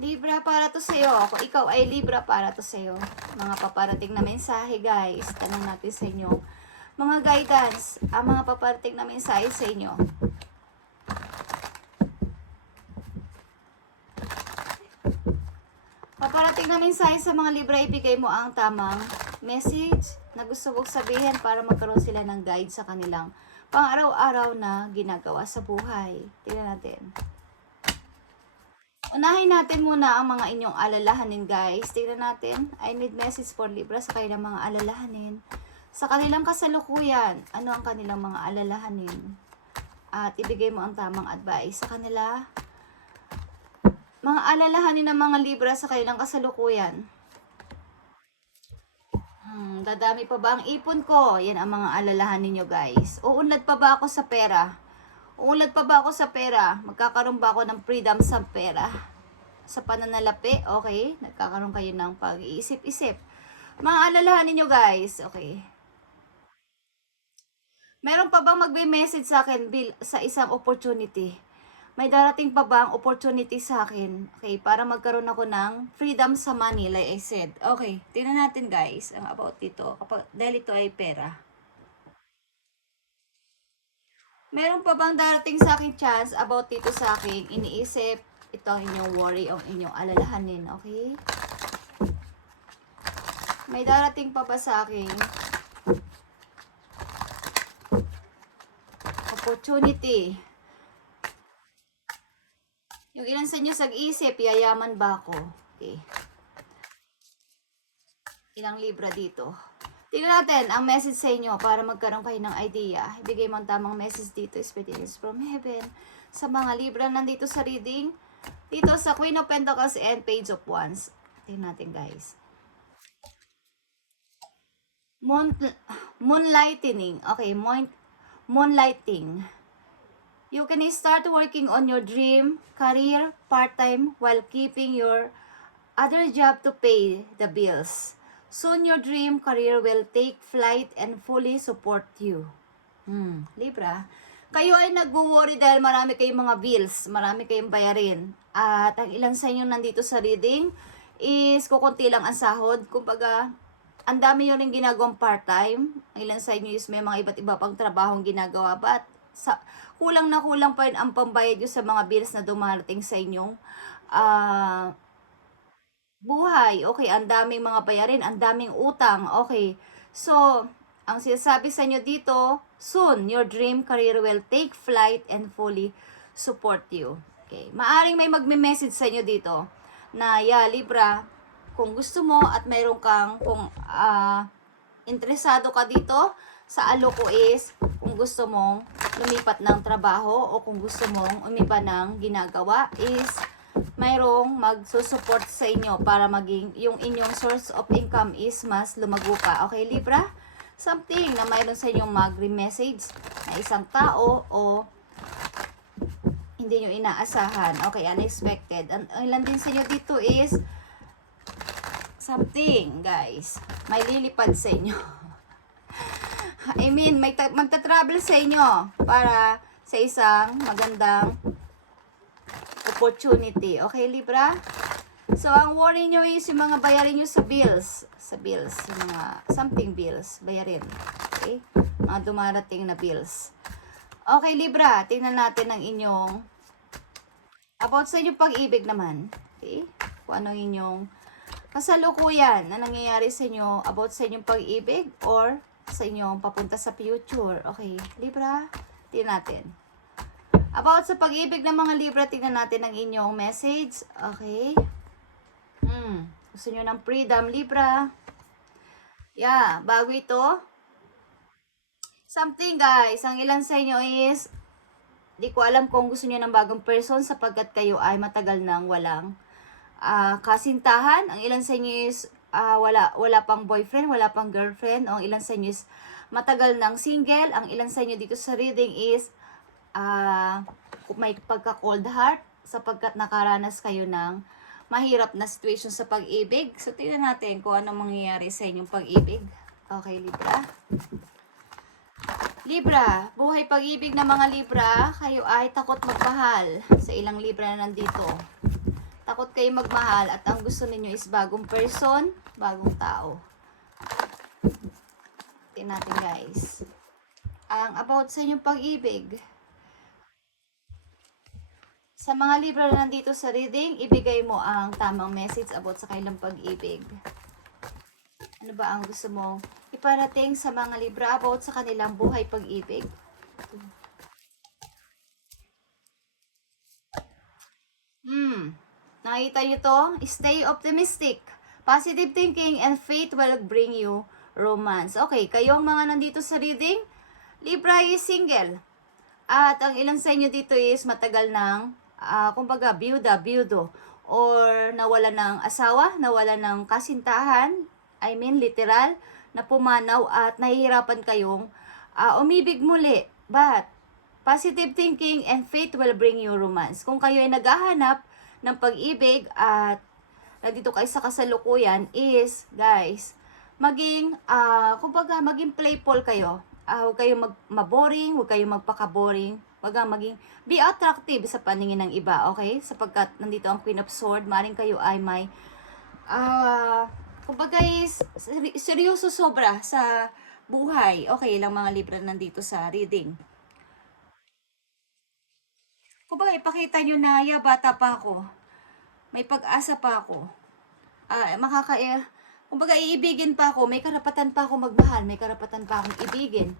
Libra, para to sa'yo. Kung ikaw ay Libra, para to sa'yo. Mga paparating na mensahe, guys. Tanong natin sa inyo. Mga guidance, ang mga paparating na mensahe sa inyo. Paparating na mensahe sa mga Libra, ibigay mo ang tamang message na gusto mong sabihin para magkaroon sila ng guide sa kanilang pang-araw-araw na ginagawa sa buhay. Tingnan natin. Unahin natin muna ang mga inyong alalahanin, guys. Tingnan natin. I need message for Libra sa kanilang mga alalahanin. Sa kanilang kasalukuyan, ano ang kanilang mga alalahanin? At ibigay mo ang tamang advice sa kanila. Mga alalahanin ng mga Libra sa kanilang kasalukuyan. Dadami pa ba ang ipon ko? Yan ang mga alalahanin nyo, guys. Uunlad pa ba ako sa pera? Uunlad pa ba ako sa pera? Magkakaroon ba ako ng freedom sa pera? Sa pananalapi, okay? Nagkakaroon kayo ng pag-iisip-isip. Mga alalahanin nyo, guys. Okay. Meron pa bang magbe-message sa akin sa isang opportunity? May darating pa ba ang opportunity sa akin? Okay, para magkaroon ako ng freedom sa money, like I said. Okay, tingnan natin, guys, ang about dito. Dahil ito ay pera. Meron pa bang darating sa akin chance about dito sa akin? Iniisip, ito ang inyong worry, ang inyong alalahanin, okay? May darating pa ba sa akin opportunity? Yung ilan sa inyo sag-isip, yayaman ba ako? Okay. Ilang Libra dito. Tingnan natin ang message sa inyo para magkaroon kayo ng idea. Ibigay mo ang tamang message dito, Experience from Heaven. Sa mga Libra nandito sa reading, dito sa Queen of Pentacles and Page of Wands. Tingnan natin, guys. Moonlighting. Okay, moonlighting. You can start working on your dream career part-time while keeping your other job to pay the bills. Soon your dream career will take flight and fully support you. Libra, kayo ay nag-worry dahil marami kayong mga bills, marami kayong bayarin. At ang ilan sa inyo nandito sa reading is kukunti lang ang sahod. Kumbaga, ang dami nyo rin ginagawang part-time. Ang ilan sa inyo is may mga iba't iba pang trabahong ginagawa. But kulang na kulang pa rin ang pambayad nyo sa mga bills na dumarating sa inyong buhay. Okay, ang daming mga bayarin, ang daming utang. Okay, so, ang sinasabi sa inyo dito, soon, your dream career will take flight and fully support you. Okay, maaring may magme-message sa inyo dito na, yeah, Libra, kung gusto mo at mayroon kang, kung interesado ka dito, sa alo ko is, kung gusto mong lumipat ng trabaho o kung gusto mong umiba ng ginagawa is, mayroong magsusupport sa inyo para maging yung inyong source of income is mas lumago pa. Okay, Libra? Something na mayroon sa inyong mag-message na isang tao o hindi nyo inaasahan. Okay, unexpected. Ang ilan din sa inyo dito is something, guys. May lilipad sa inyo. I mean, magta-travel sa inyo para sa isang magandang opportunity. Okay, Libra? So, ang worry nyo is yung mga bayarin nyo sa bills. Sa bills. Yung mga something bills. Bayarin. Okay? Mga dumarating na bills. Okay, Libra. Tingnan natin ang inyong about sa inyong pag-ibig naman. Okay? Kung ano inyong kasalukuyan na nangyayari sa inyo about sa inyong pag-ibig or sa inyong papunta sa future. Okay, Libra, tingnan natin. About sa pag-ibig ng mga Libra, tingnan natin ang inyong message. Okay. Gusto nyo ng freedom, Libra? Yeah, bago ito. Something, guys. Ang ilan sa inyo is, di ko alam kung gusto nyo ng bagong person sapagkat kayo ay matagal nang walang kasintahan. Ang ilan sa inyo is wala pang boyfriend, wala pang girlfriend. Ang ilan sa inyo is matagal nang single. Ang ilan sa inyo dito sa reading is may pagka-cold heart sapagkat nakaranas kayo ng mahirap na situation sa pag-ibig. So, tingnan natin kung ano mangyayari sa inyong pag-ibig. Okay, Libra. Libra, buhay pag-ibig ng mga Libra, kayo ay takot magmahal sa ilang Libra na nandito. Takot kayo magmahal at ang gusto ninyo is bagong person, bagong tao. Tingnan natin guys. Ang about sa inyong pag-ibig. Sa mga Libra na nandito sa reading, ibigay mo ang tamang message about sa kanilang pag-ibig. Ano ba ang gusto mo iparating sa mga Libra about sa kanilang buhay pag-ibig? Nakita nyo to? Stay optimistic. Positive thinking and faith will bring you romance. Okay, kayong mga nandito sa reading, Libra is single. At ang ilan sa inyo dito is matagal ng, kumbaga, byudo, or nawala ng asawa, nawala ng kasintahan, I mean, literal, na pumanaw at nahihirapan kayong umibig muli. But, positive thinking and faith will bring you romance. Kung kayo ay naghahanap ng pag-ibig at nandito kayo sa kasalukuyan is, guys, maging, kumbaga, maging playful kayo. Huwag kayong maboring, huwag kayong magpaka-boring. Maging, be attractive sa paningin ng iba, okay? Sapagkat nandito ang Queen of Swords, maring kayo ay may, kumbaga is, seryoso sobra sa buhay. Okay lang mga Libra nandito sa reading. Kumbaga, ipakita nyo na, bata pa ako. May pag-asa pa ako. Kumbaga, iibigin pa ako. May karapatan pa ako magmahal. May karapatan pa akong ibigin.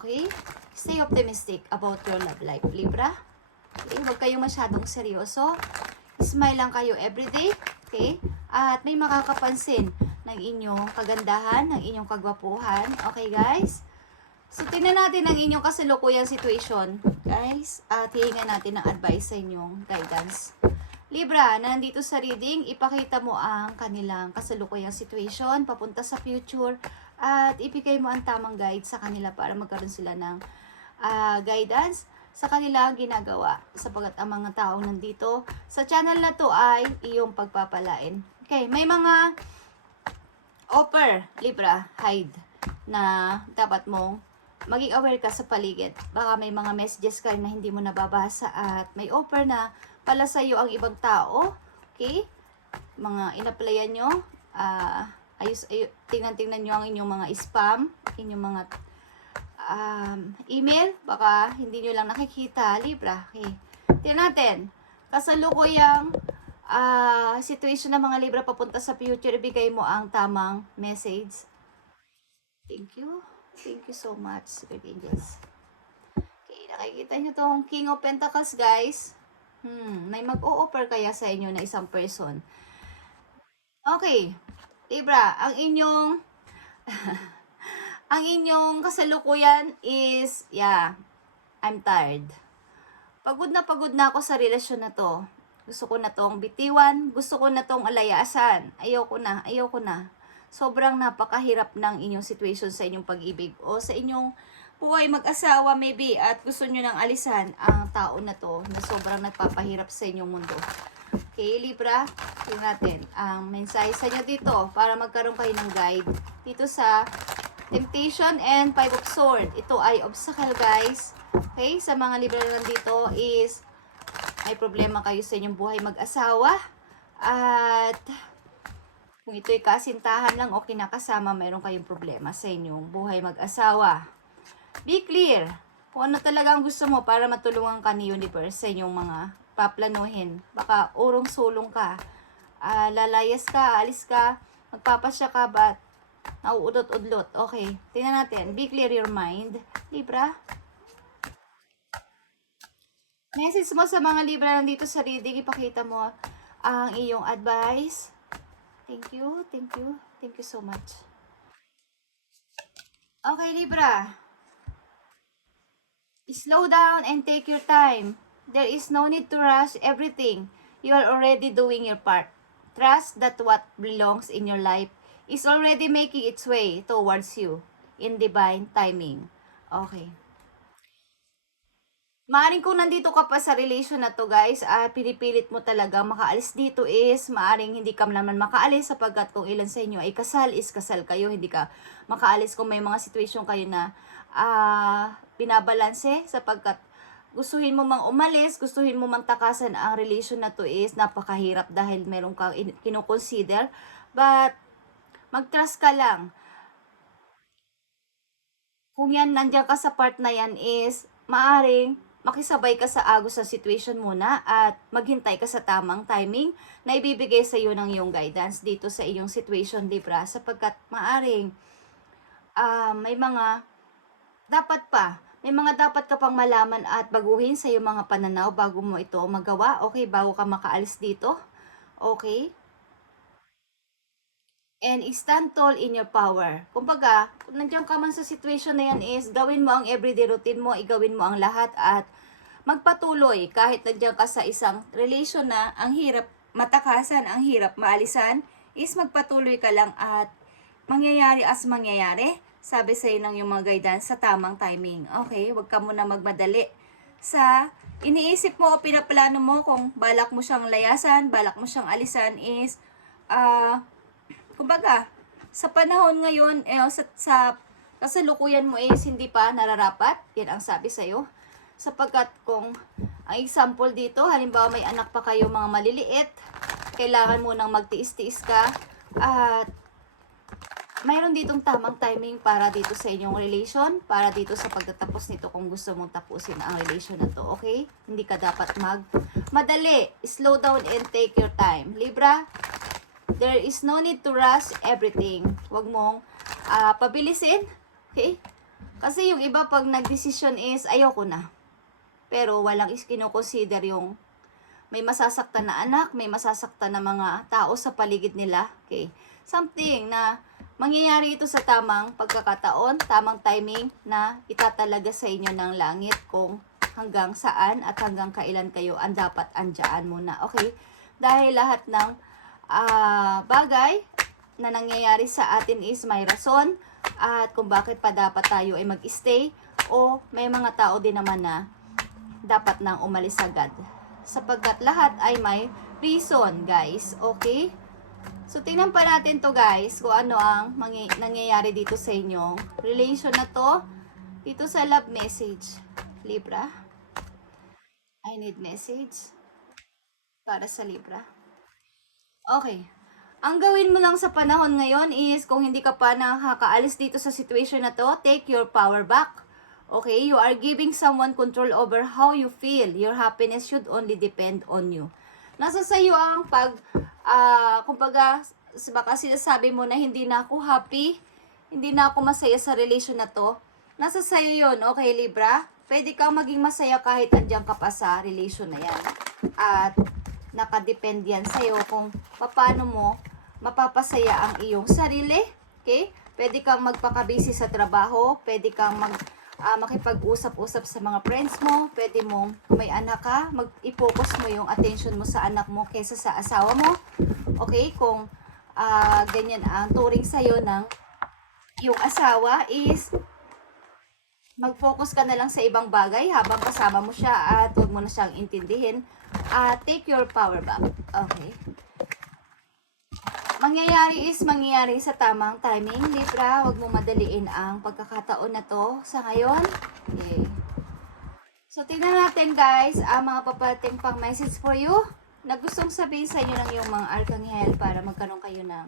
Okay? Stay optimistic about your love life, Libra. Okay? Huwag kayong masyadong seryoso. Smile lang kayo everyday. Okay? At may makakapansin ng inyong kagandahan, ng inyong kagwapuhan. Okay, guys? So, tingnan natin ang inyong kasalukuyang situation, guys. At hihingan natin ng advice sa inyong guidance. Libra, na nandito sa reading, ipakita mo ang kanilang kasalukuyang situation, papunta sa future, at ibigay mo ang tamang guide sa kanila para magkaroon sila ng guidance sa kanilang ginagawa. Sapagat ang mga taong nandito sa channel na to ay iyong pagpapalain. Okay, may mga offer, Libra, hide, na dapat mong maging aware ka sa paligid. Baka may mga messages ka na hindi mo nababasa at may offer na pala sa iyo ang ibang tao. Okay? Mga in-applyan nyo. Tingnan nyo ang inyong mga spam, inyong mga email. Baka hindi nyo lang nakikita, Libra. Okay. Tingnan natin. Kasalukuyang situation ng mga Libra papunta sa future. Ibigay mo ang tamang message. Thank you. Thank you so much, Spirit Angels. Okay, nakikita nyo tong King of Pentacles, guys. May mag-o-offer kaya sa inyo na isang person. Okay, Libra, ang inyong ang inyong kasalukuyan is, I'm tired. Pagod na ako sa relasyon na to. Gusto ko na tong bitiwan, gusto ko na tong alayasan. Ayoko na. Sobrang napakahirap ng inyong situation sa inyong pag-ibig o sa inyong buhay mag-asawa maybe at gusto nyo nang alisan ang tao na to na sobrang nagpapahirap sa inyong mundo. Okay, Libra, tingnan natin ang mensahe sa inyo dito para magkaroon kayo ng guide dito sa Temptation and Five of Swords. Ito ay obstacle, guys. Okay, sa mga Libra na nandito is may problema kayo sa inyong buhay mag-asawa at kung ito'y kasintahan lang o kinakasama, mayroon kayong problema sa inyong buhay mag-asawa. Be clear kung ano talaga ang gusto mo para matulungan ka ni Universe sa inyong mga paplanuhin. Baka urong-sulong ka, lalayas ka, alis ka, magpapasya ka, but nauudot-udlot. Okay, tingnan natin. Be clear your mind. Libra. Message mo sa mga Libra nandito sa reading, ipakita mo ang iyong advice. Thank you so much. Okay, Libra. Slow down and take your time. There is no need to rush everything. You are already doing your part. Trust that what belongs in your life is already making its way towards you in divine timing. Okay. Maaring kung nandito ka pa sa relation na to, guys, pinipilit mo talaga makaalis dito is, maaring hindi ka naman makaalis sapagkat kung ilan sa inyo ay kasal kayo, hindi ka makaalis kung may mga situation kayo na binabalanse sapagkat gustuhin mo mang umalis, gustuhin mo mang takasan ang relation na to is napakahirap dahil meron kang kinoconsider. But, mag-trust ka lang. Kung yan, nandiyan ka sa part na yan is, maaring makisabay ka sa agos sa situation muna at maghintay ka sa tamang timing na ibibigay sa iyo ng iyong guidance dito sa iyong situation, Libra, sapagkat maaring may mga dapat ka pang malaman at baguhin sa iyong mga pananaw bago mo ito magawa, okay, bago ka makaalis dito, okay? And stand tall in your power. Kumbaga, kung nandiyan ka man sa situation na yan is, gawin mo ang everyday routine mo, igawin mo ang lahat at magpatuloy kahit nandiyan ka sa isang relation na ang hirap matakasan, ang hirap maalisan, is magpatuloy ka lang at mangyayari as mangyayari. Sabi sa iyo ng yung mga guidance sa tamang timing. Okay, huwag ka muna magmadali sa iniisip mo o pinaplano mo kung balak mo siyang layasan, balak mo siyang alisan is kumbaga, sa panahon ngayon, sa kasalukuyan mo is hindi pa nararapat. Yan ang sabi sa'yo. Sapagkat kung, ang example dito, halimbawa may anak pa kayo mga maliliit, kailangan mo nang magtiis-tiis ka, at mayroon ditong tamang timing para dito sa inyong relation, para dito sa pagtatapos nito kung gusto mong tapusin ang relation na to, okay? Hindi ka dapat madali. Slow down and take your time. Libra, there is no need to rush everything. Huwag mong pabilisin. Okay? Kasi yung iba pag nagdesisyon is ayoko na. Pero walang kinoconsider yung may masasaktan na anak, may masasaktan na mga tao sa paligid nila. Okay? Something na mangyayari ito sa tamang pagkakataon, tamang timing na itatalaga sa inyo ng langit kung hanggang saan at hanggang kailan kayo ang dapat andyan muna. Okay? Dahil lahat ng bagay na nangyayari sa atin is may rason at kung bakit pa dapat tayo ay mag-stay o may mga tao din naman na dapat nang umalis agad sapagkat lahat ay may reason, guys. Okay? So tingnan pa natin to, guys, kung ano ang nangyayari dito sa inyong relation na to dito sa love message. Libra, I need message para sa Libra. Okay. Ang gawin mo lang sa panahon ngayon is, kung hindi ka pa nakakaalis dito sa situation na to, take your power back. Okay? You are giving someone control over how you feel. Your happiness should only depend on you. Nasa sayo ang kumbaga, baka sinasabi mo na hindi na ako happy, hindi na ako masaya sa relation na to. Nasa sayo yun, okay, Libra? Pwede kang maging masaya kahit andyan ka pa sa relation na yan. At nakadepende yan sa'yo kung paano mo mapapasaya ang iyong sarili. Okay? Pwede kang magpakabisi sa trabaho, pwede kang makipag-usap-usap sa mga friends mo, pwede mong, kung may anak ka, i-focus mo yung attention mo sa anak mo kaysa sa asawa mo. Okay? Kung ganyan ang turing sa'yo ng yung asawa is mag-focus ka na lang sa ibang bagay habang kasama mo siya at huwag mo na siyang intindihin. Take your power back. Okay. Mangyayari sa tamang timing. Libra, huwag mo madaliin ang pagkakataon na to sa ngayon. Okay. So, tingnan natin, guys, ang mga papating pang message for you na gustong sabihin sa inyo ng yung mga arkanghel para magkaroon kayo ng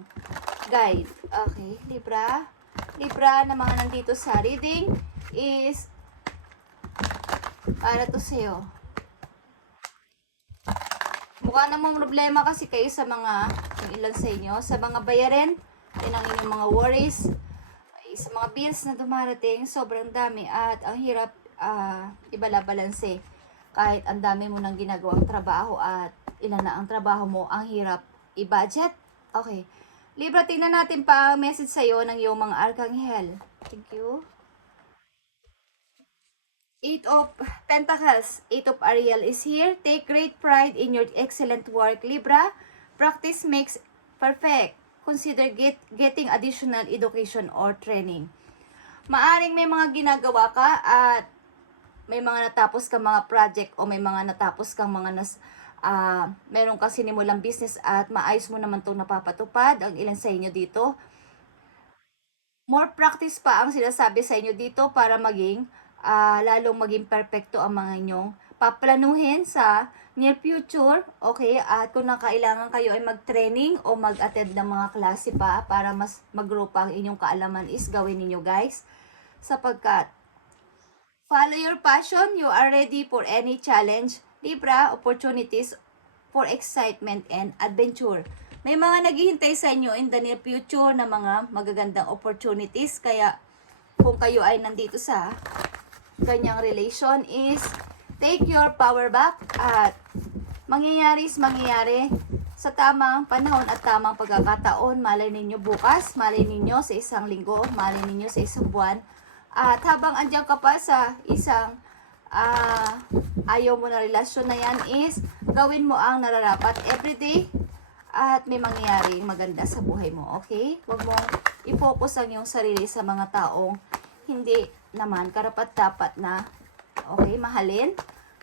guide. Okay, Libra. Libra na mga nandito sa reading is para to sa'yo. Mukha namang problema kasi kayo sa mga, yung ilan sa inyo, sa mga bayarin, yan ang inyong mga worries, sa mga bills na dumarating, sobrang dami at ang hirap ibalabalanse. Kahit ang dami mo nang ginagawang trabaho at ilan na ang trabaho mo, ang hirap i-budget. Okay. Libra, tingnan natin pa ang message sa'yo ng iyong mga arkanghel. Thank you. 8 of Pentacles, 8 of Ariel is here. Take great pride in your excellent work, Libra. Practice makes perfect. Consider getting additional education or training. Maaring may mga ginagawa ka at may mga natapos kang mga project o may mga natapos kang mga meron kang sinimulang business at maayos mo naman itong napapatupad. Ang ilan sa inyo dito, more practice pa ang sinasabi sa inyo dito para maging lalong maging perfecto ang mga inyong paplanuhin sa near future, okay? At kung nakailangan kayo ay mag-training o mag-attend ng mga klase pa para mas mag-grow pa ang inyong kaalaman is gawin ninyo guys. Sapagkat follow your passion, you are ready for any challenge. Libra, opportunities for excitement and adventure. May mga naghihintay sa inyo in the near future na mga magagandang opportunities. Kaya kung kayo ay nandito sa ganyang relation is take your power back at mangyayari sa tamang panahon at tamang pagkakataon. Malay ninyo bukas, malay ninyo sa isang linggo, malay ninyo sa isang buwan. At habang andyan ka pa sa isang ayaw mo na relasyon na yan is gawin mo ang nararapat everyday at may mangyayaring maganda sa buhay mo, okay? Huwag mong i-focus ang iyong sarili sa mga taong hindi naman karapat-dapat na, okay, mahalin.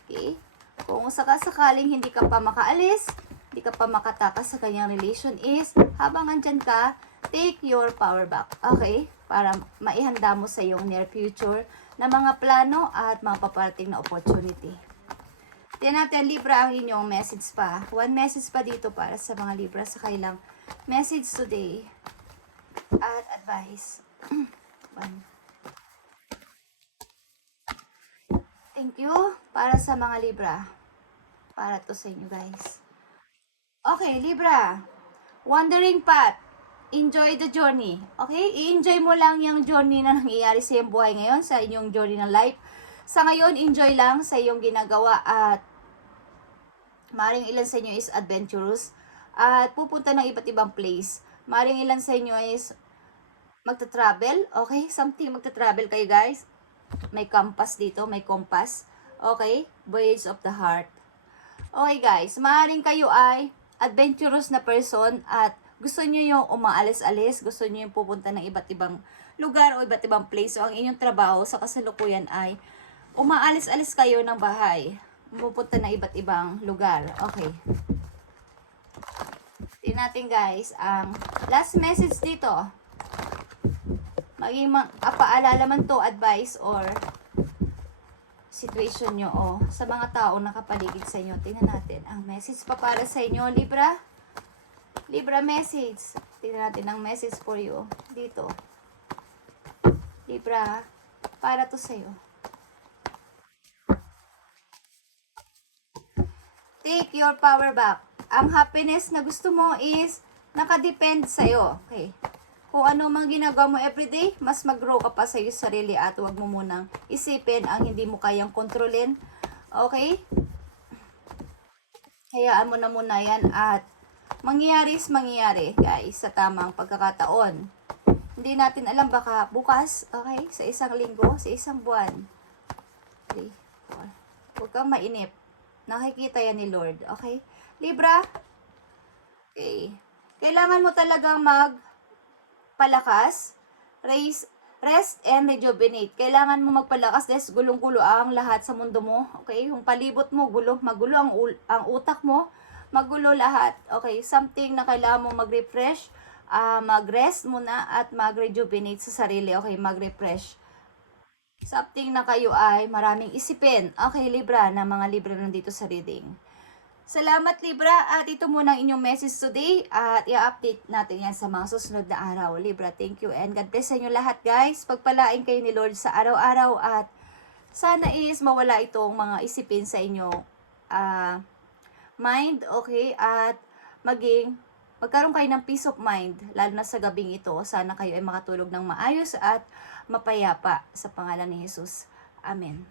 Okay? Kung sakasakaling hindi ka pa makaalis, hindi ka pa makatakas sa kanyang relation is, habang andyan ka, take your power back. Okay? Para maihanda mo sa iyong near future na mga plano at mga paparating na opportunity. Tingnan natin, Libra, ang inyong message pa. One message pa dito para sa mga Libra sa kailang message today at advice. One. Thank you para sa mga Libra. Para to sa inyo guys. Okay, Libra. Wandering path. Enjoy the journey. Okay? I-enjoy mo lang yung journey na nangyayari sa iyong buhay ngayon, sa inyong journey ng life. Sa ngayon, enjoy lang sa iyong ginagawa at maring ilan sa inyo is adventurous at pupunta ng iba't ibang place. Maring ilan sa inyo is magta-travel. Okay? Something magta-travel kayo guys. May compass dito, may compass. Okay? Voyage of the heart. Okay guys, maaaring kayo ay adventurous na person at gusto niyo yung umaalis-alis, gusto niyo yung pupunta ng iba't ibang lugar o iba't ibang place. So, ang inyong trabaho sa kasalukuyan ay umaalis-alis kayo ng bahay. Pupunta ng iba't ibang lugar. Okay. Tingnan natin guys, ang last message dito. Maging paalala man to, advice or situation nyo o sa mga taong nakapaligid sa inyo. Tingnan natin ang message pa para sa inyo, Libra. Libra message. Tingnan natin ang message for you dito. Libra, para to sa iyo. Take your power back. Ang happiness na gusto mo is nakadepend sa iyo. Okay. Kung ano mang ginagawa mo everyday, mas mag-grow ka pa sa iyong sarili at huwag mo munang isipin ang hindi mo kayang kontrolin. Okay? Hayaan mo na muna yan at mangyayari guys sa tamang pagkakataon. Hindi natin alam, baka bukas, okay? Sa isang linggo, sa isang buwan. 3, 4. Huwag kang mainip. Nakikita yan ni Lord. Okay? Libra? Okay. Kailangan mo talagang palakas, rest and rejuvenate. Kailangan mo magpalakas dahil gulong-gulo ang lahat sa mundo mo. Okay? Yung palibot mo, magulo ang utak mo, magulo lahat. Okay? Something na kailangan mo mag-refresh, mag-rest muna at mag-rejuvenate sa sarili. Okay? Mag-refresh. Something na kayo ay maraming isipin. Okay, Libra, na mga Libra nandito sa reading. Salamat Libra at ito muna ang inyong message today at i-update natin yan sa mga susunod na araw. Libra, thank you and God bless sa inyo lahat guys. Pagpalain kayo ni Lord sa araw-araw at sana is mawala itong mga isipin sa inyo mind, okay? At magkaroon kayo ng peace of mind lalo na sa gabing ito. Sana kayo ay makatulog ng maayos at mapayapa sa pangalan ni Jesus. Amen.